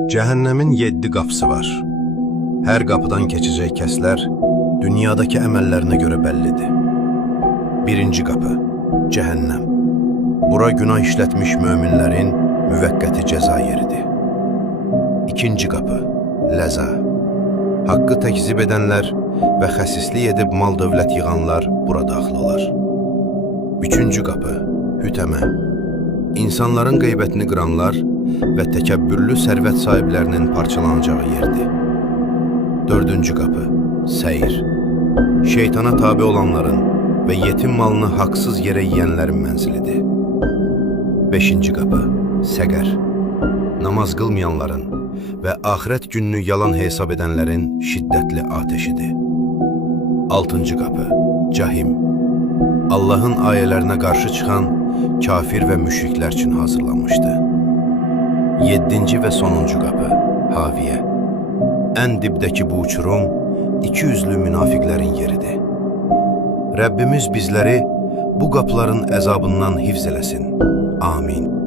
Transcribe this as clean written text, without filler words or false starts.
Cəhənnəmin 7 qapısı var. Hər qapıdan keçəcək kəslər dünyadakı əməllərinə görə bəllidir. Birinci qapı, cəhənnəm. Bura günah işlətmiş möminlərin müvəqqəti cəza yeridir. İkinci qapı, ləza. Haqqı təkzib edənlər və xəsislik edib mal-dövlət yığanlar bura daxil olar. Üçüncü qapı, hütəmə. İnsanların qeybətini qıranlar və təkəbbürlü sərvət sahiblərinin parçalanacağı yerdir. Dördüncü qapı, səyir. Şeytana tabi olanların və yetim malını haqsız yerə yiyənlərin mənzilidir. Beşinci qapı, səqər. Namaz qılmayanların və axirət gününü yalan hesab edənlərin şiddətli ateşidir. Altıncı qapı, cahim. Allahın ayələrinə qarşı çıxan kafir və müşriklər üçün hazırlanmışdı. Yeddinci və sonuncu qapı, haviyə. Ən dibdəki bu uçurum, 200'lü münafiqlərin yeridir. Rəbbimiz bizləri bu qapıların əzabından hifz eləsin. Amin.